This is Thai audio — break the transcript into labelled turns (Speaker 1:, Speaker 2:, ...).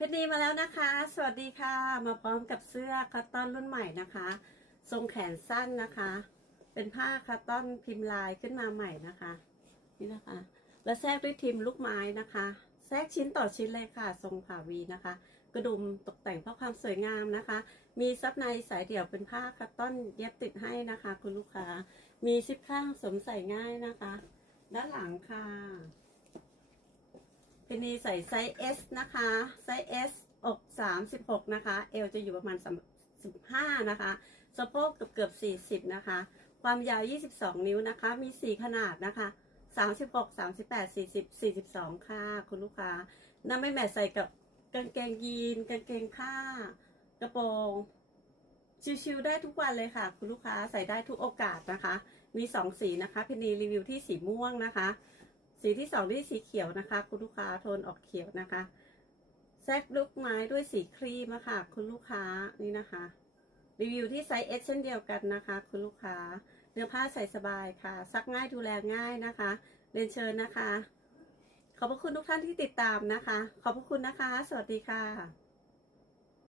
Speaker 1: เพชรดีมาแล้วนะคะ สวัสดีค่ะ มาพร้อมกับเสื้อคัตตอนรุ่นใหม่นะคะ ทรงแขนสั้นนะคะ เป็นผ้าคัตตอนพิมพ์ลายขึ้นมาใหม่นะคะ นี่นะคะ แล้วแทรกด้วยทิมลูกไม้นะคะ แทรกชิ้นต่อชิ้นเลยค่ะ ทรงผ่าวีนะคะ กระดุมตกแต่งเพื่อความสวยงามนะคะ มีซับในสายเดี่ยวเป็นผ้าคัตตอนเย็บติดให้นะคะ คุณลูกค้า มีซิปข้างสวมใส่ง่ายนะคะ ด้านหลังค่ะ พนนีใส่ไซส์ S นะคะ ไซส์ S อก36 นะคะ เอวจะอยู่ประมาณ 15 นะคะ สะโพกเกือบเกือบ40 นะคะ ความยาว 22 นิ้วนะคะ มี 4 ขนาดนะคะ 36 38 40 42 ค่ะ คุณลูกค้าน่าไม่แมทใส่กับกางเกงยีน กางเกงผ้า กระโปรงชิวๆได้ทุกวันเลยค่ะ คุณลูกค้าใส่ได้ทุกโอกาสนะคะ มี 2 สีนะคะพนนีรีวิวที่สีม่วงนะคะ สีที่สองที่สีเขียวนะคะ คุณลูกค้าโทนออกเขียวนะคะ แซกลูกไม้ด้วยสีครีมะค่ะ คุณลูกค้านี่นะคะ รีวิวที่ไซส์ S เช่นเดียวกันนะคะ คุณลูกค้า เนื้อผ้าใส่สบายค่ะ ซักง่ายดูแลง่ายนะคะเรียนเชิญนะคะ ขอบพระคุณทุกท่านที่ติดตามนะคะ ขอบพระคุณนะคะ สวัสดีค่ะ